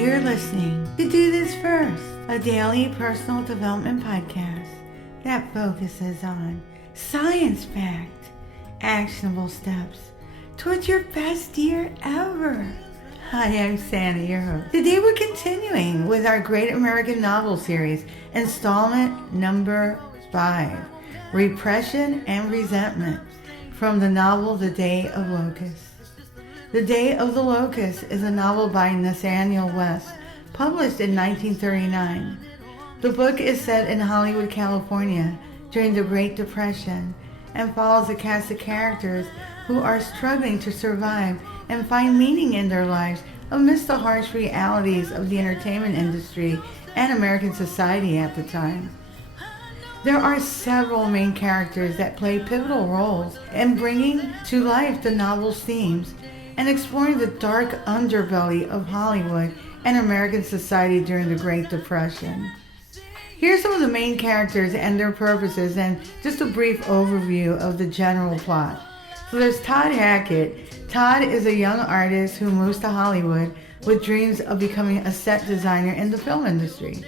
You're listening to Do This First, a daily personal development podcast that focuses on science-backed, actionable steps towards your best year ever. Hi, I'm Sandy, your host. Today we're continuing with our Great American Novel Series, installment number 5, Repression and Resentment, from the novel The Day of Locust. The Day of the Locust is a novel by Nathanael West, published in 1939. The book is set in Hollywood, California, during the Great Depression, and follows a cast of characters who are struggling to survive and find meaning in their lives amidst the harsh realities of the entertainment industry and American society at the time. There are several main characters that play pivotal roles in bringing to life the novel's themes and exploring the dark underbelly of Hollywood and American society during the Great Depression. Here's some of the main characters and their purposes, and just a brief overview of the general plot. So there's Todd Hackett. Todd is a young artist who moves to Hollywood with dreams of becoming a set designer in the film industry.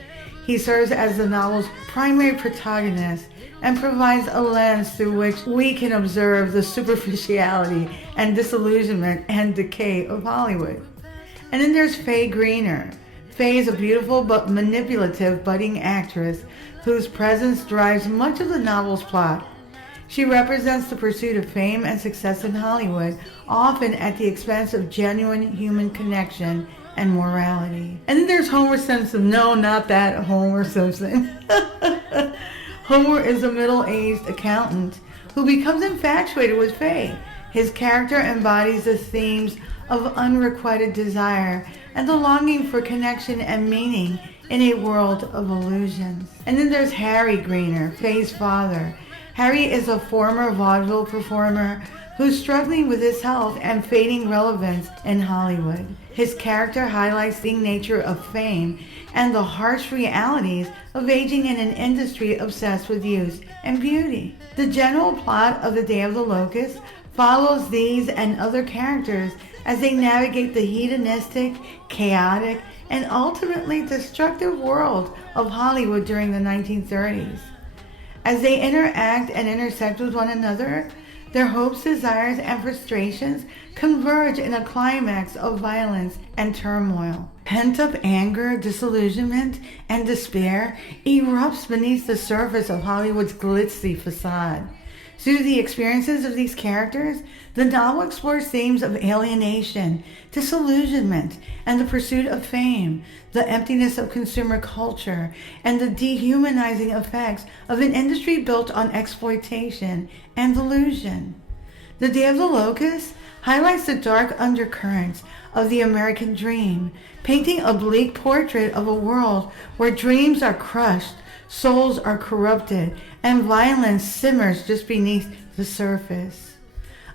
He serves as the novel's primary protagonist and provides a lens through which we can observe the superficiality and disillusionment and decay of Hollywood. And then there's Faye Greener. Faye is a beautiful but manipulative budding actress whose presence drives much of the novel's plot. She represents the pursuit of fame and success in Hollywood, often at the expense of genuine human connection and morality. And then there's Homer Simpson. No, not that Homer Simpson. Homer is a middle-aged accountant who becomes infatuated with Faye. His character embodies the themes of unrequited desire and the longing for connection and meaning in a world of illusions. And then there's Harry Greener, Faye's father. Harry is a former vaudeville performer who's struggling with his health and fading relevance in Hollywood. His character highlights the nature of fame and the harsh realities of aging in an industry obsessed with youth and beauty. The general plot of The Day of the Locust follows these and other characters as they navigate the hedonistic, chaotic, and ultimately destructive world of Hollywood during the 1930s. As they interact and intersect with one another, their hopes, desires, and frustrations converge in a climax of violence and turmoil. Pent-up anger, disillusionment, and despair erupts beneath the surface of Hollywood's glitzy facade. Through the experiences of these characters, the novel explores themes of alienation, disillusionment, and the pursuit of fame, the emptiness of consumer culture, and the dehumanizing effects of an industry built on exploitation and illusion. The Day of the Locust highlights the dark undercurrents of the American dream, painting a bleak portrait of a world where dreams are crushed, souls are corrupted, and violence simmers just beneath the surface.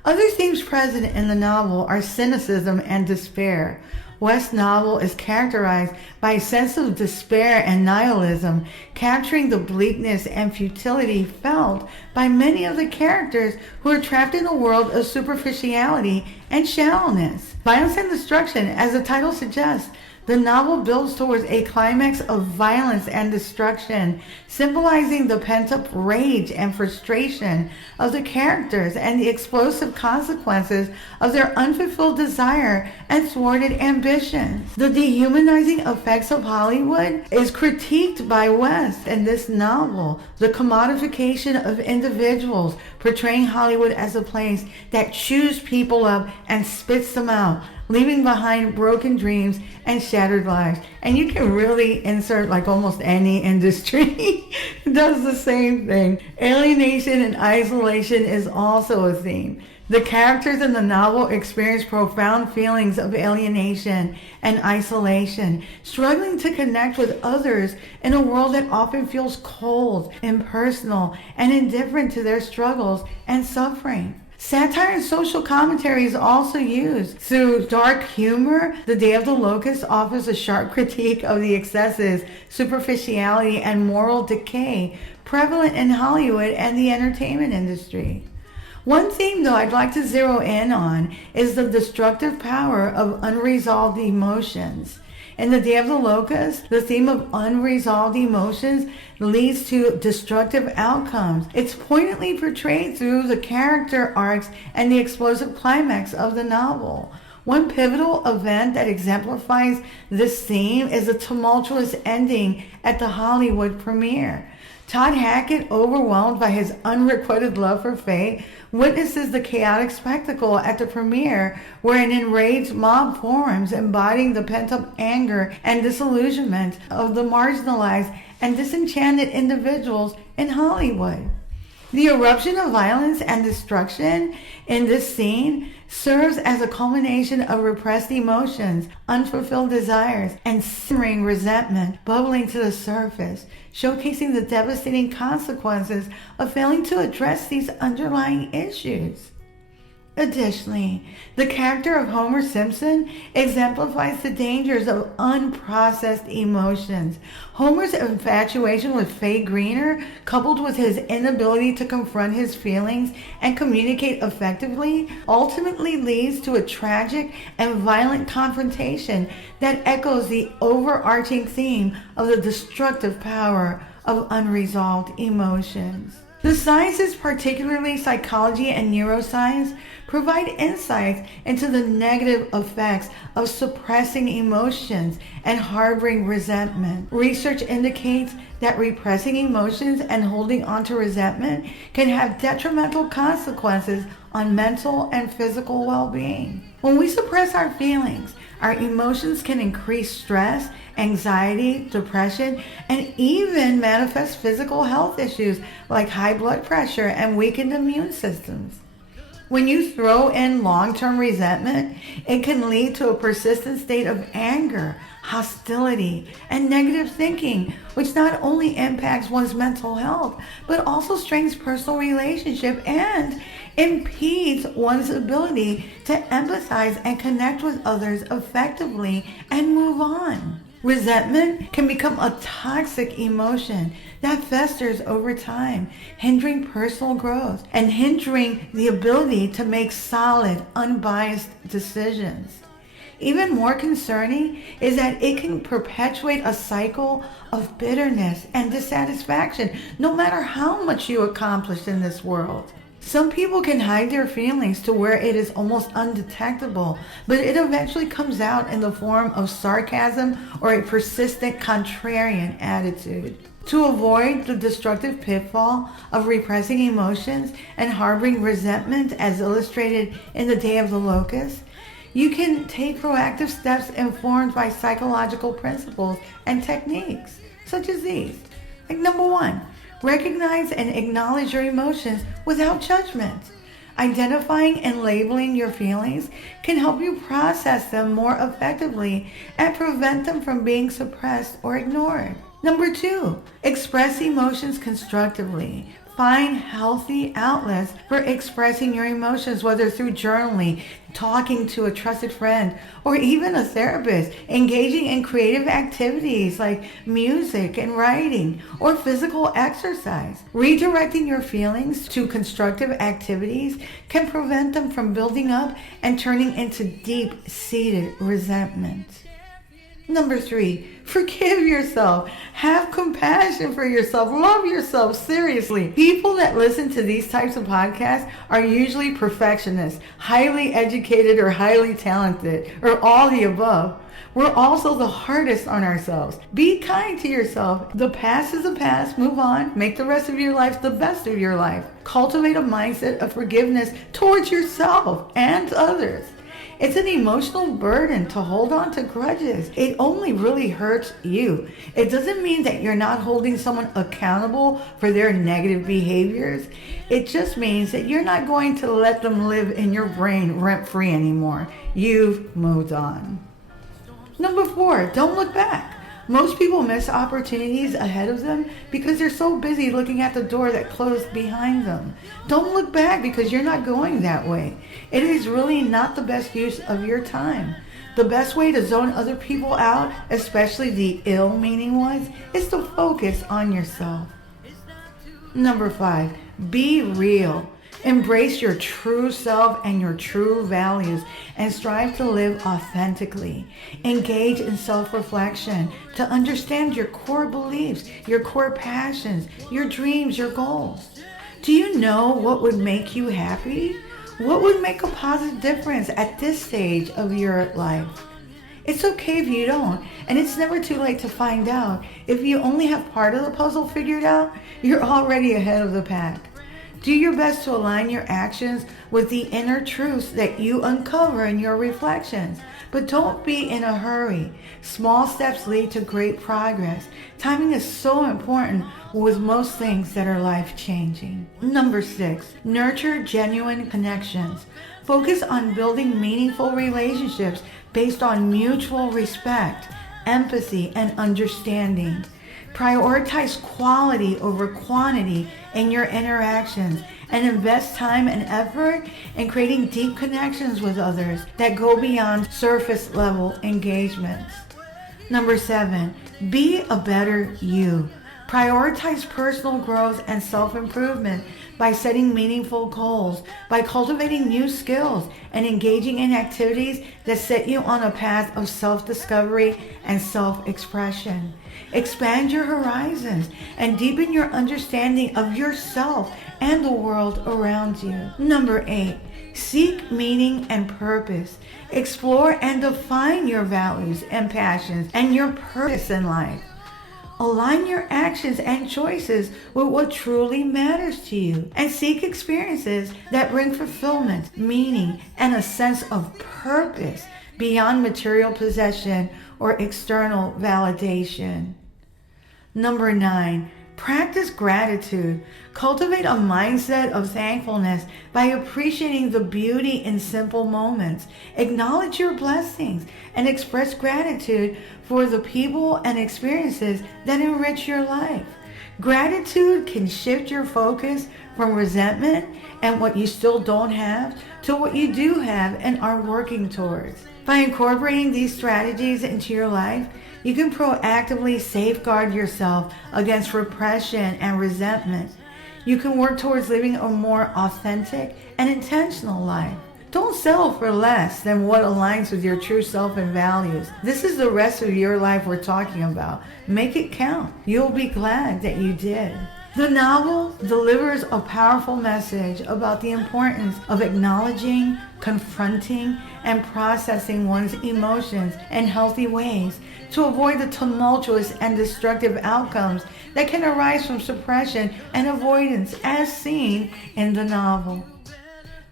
Other themes present in the novel are cynicism and despair. West's novel is characterized by a sense of despair and nihilism, capturing the bleakness and futility felt by many of the characters who are trapped in a world of superficiality and shallowness. Violence and destruction, as the title suggests, the novel builds towards a climax of violence and destruction, symbolizing the pent-up rage and frustration of the characters and the explosive consequences of their unfulfilled desire and thwarted ambitions. The dehumanizing effects of Hollywood is critiqued by West in this novel, the commodification of individuals, portraying Hollywood as a place that chews people up and spits them out, leaving behind broken dreams and shattered lives. And you can really insert like almost any industry does the same thing. Alienation and isolation is also a theme. The characters in the novel experience profound feelings of alienation and isolation, struggling to connect with others in a world that often feels cold, impersonal, and indifferent to their struggles and suffering. Satire and social commentary is also used. Through dark humor, The Day of the Locust offers a sharp critique of the excesses, superficiality, and moral decay prevalent in Hollywood and the entertainment industry. One theme, though, I'd like to zero in on is the destructive power of unresolved emotions. In the Day of the Locust, the theme of unresolved emotions leads to destructive outcomes. It's poignantly portrayed through the character arcs and the explosive climax of the novel. One pivotal event that exemplifies this theme is the tumultuous ending at the Hollywood premiere. Todd Hackett, overwhelmed by his unrequited love for Faye, witnesses the chaotic spectacle at the premiere where an enraged mob forms, embodying the pent-up anger and disillusionment of the marginalized and disenchanted individuals in Hollywood. The eruption of violence and destruction in this scene serves as a culmination of repressed emotions, unfulfilled desires, and simmering resentment bubbling to the surface, showcasing the devastating consequences of failing to address these underlying issues. Additionally, the character of Homer Simpson exemplifies the dangers of unprocessed emotions. Homer's infatuation with Faye Greener, coupled with his inability to confront his feelings and communicate effectively, ultimately leads to a tragic and violent confrontation that echoes the overarching theme of the destructive power of unresolved emotions. The sciences, particularly psychology and neuroscience, provide insights into the negative effects of suppressing emotions and harboring resentment. Research indicates that repressing emotions and holding on to resentment can have detrimental consequences on mental and physical well-being. When we suppress our feelings, our emotions can increase stress, anxiety, depression, and even manifest physical health issues like high blood pressure and weakened immune systems. When you throw in long-term resentment, it can lead to a persistent state of anger, hostility, and negative thinking, which not only impacts one's mental health, but also strains personal relationships and impedes one's ability to empathize and connect with others effectively and move on. Resentment can become a toxic emotion that festers over time, hindering personal growth and hindering the ability to make solid, unbiased decisions. Even more concerning is that it can perpetuate a cycle of bitterness and dissatisfaction, no matter how much you accomplish in this world. Some people can hide their feelings to where it is almost undetectable, but it eventually comes out in the form of sarcasm or a persistent contrarian attitude. To avoid the destructive pitfall of repressing emotions and harboring resentment as illustrated in the Day of the Locust, you can take proactive steps informed by psychological principles and techniques, such as these. Like number 1, recognize and acknowledge your emotions without judgment. Identifying and labeling your feelings can help you process them more effectively and prevent them from being suppressed or ignored. Number 2, express emotions constructively. Find healthy outlets for expressing your emotions, whether through journaling, talking to a trusted friend, or even a therapist. Engaging in creative activities like music and writing or physical exercise. Redirecting your feelings to constructive activities can prevent them from building up and turning into deep-seated resentment. Number 3, forgive yourself. Have compassion for yourself. Love yourself, seriously. People that listen to these types of podcasts are usually perfectionists, highly educated or highly talented, or all the above. We're also the hardest on ourselves. Be kind to yourself. The past is the past. Move on. Make the rest of your life the best of your life. Cultivate a mindset of forgiveness towards yourself and others. It's an emotional burden to hold on to grudges. It only really hurts you. It doesn't mean that you're not holding someone accountable for their negative behaviors. It just means that you're not going to let them live in your brain rent-free anymore. You've moved on. Number 4, don't look back. Most people miss opportunities ahead of them because they're so busy looking at the door that closed behind them. Don't look back because you're not going that way. It is really not the best use of your time. The best way to zone other people out, especially the ill-meaning ones, is to focus on yourself. Number 5, be real. Embrace your true self and your true values and strive to live authentically. Engage in self-reflection to understand your core beliefs, your core passions, your dreams, your goals. Do you know what would make you happy? What would make a positive difference at this stage of your life? It's okay if you don't, and it's never too late to find out. If you only have part of the puzzle figured out, you're already ahead of the pack. Do your best to align your actions with the inner truths that you uncover in your reflections. But don't be in a hurry. Small steps lead to great progress. Timing is so important with most things that are life-changing. Number 6, nurture genuine connections. Focus on building meaningful relationships based on mutual respect, empathy, and understanding. Prioritize quality over quantity in your interactions and invest time and effort in creating deep connections with others that go beyond surface level engagements. Number 7, be a better you. Prioritize personal growth and self-improvement by setting meaningful goals, by cultivating new skills, and engaging in activities that set you on a path of self-discovery and self-expression. Expand your horizons and deepen your understanding of yourself and the world around you. Number 8, seek meaning and purpose. Explore and define your values and passions and your purpose in life. Align your actions and choices with what truly matters to you, and seek experiences that bring fulfillment, meaning, and a sense of purpose beyond material possession or external validation. Number 9, practice gratitude. Cultivate a mindset of thankfulness by appreciating the beauty in simple moments. Acknowledge your blessings and express gratitude for the people and experiences that enrich your life. Gratitude can shift your focus from resentment and what you still don't have to what you do have and are working towards. By incorporating these strategies into your life, you can proactively safeguard yourself against repression and resentment. You can work towards living a more authentic and intentional life. Don't settle for less than what aligns with your true self and values. This is the rest of your life we're talking about. Make it count. You'll be glad that you did. The novel delivers a powerful message about the importance of acknowledging, confronting, and processing one's emotions in healthy ways to avoid the tumultuous and destructive outcomes that can arise from suppression and avoidance as seen in the novel.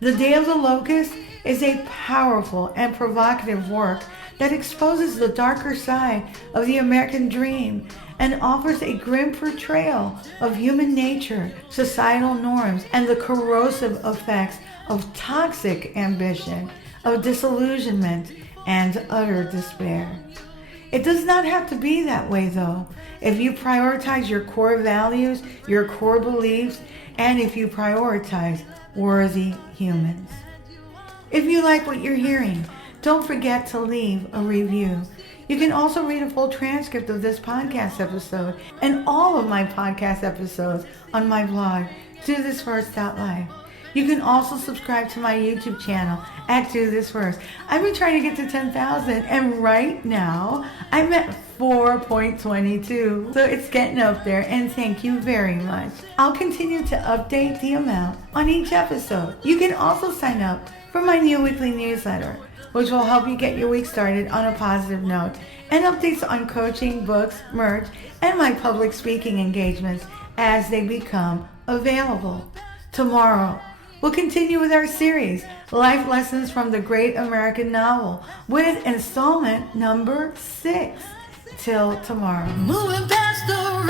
The Day of the Locust is a powerful and provocative work that exposes the darker side of the American dream and offers a grim portrayal of human nature, societal norms, and the corrosive effects of toxic ambition, of disillusionment, and utter despair. It does not have to be that way, though, if you prioritize your core values, your core beliefs, and if you prioritize worthy humans. If you like what you're hearing, don't forget to leave a review. You can also read a full transcript of this podcast episode and all of my podcast episodes on my blog, DoThisFirst.life. You can also subscribe to my YouTube channel at Do This First. I've been trying to get to 10,000, and right now I'm at 4.22. So it's getting up there, and thank you very much. I'll continue to update the amount on each episode. You can also sign up for my new weekly newsletter, which will help you get your week started on a positive note, and updates on coaching, books, merch, and my public speaking engagements as they become available. Tomorrow, we'll continue with our series, Life Lessons from the Great American Novel, with installment number 6. Till tomorrow. Moving past the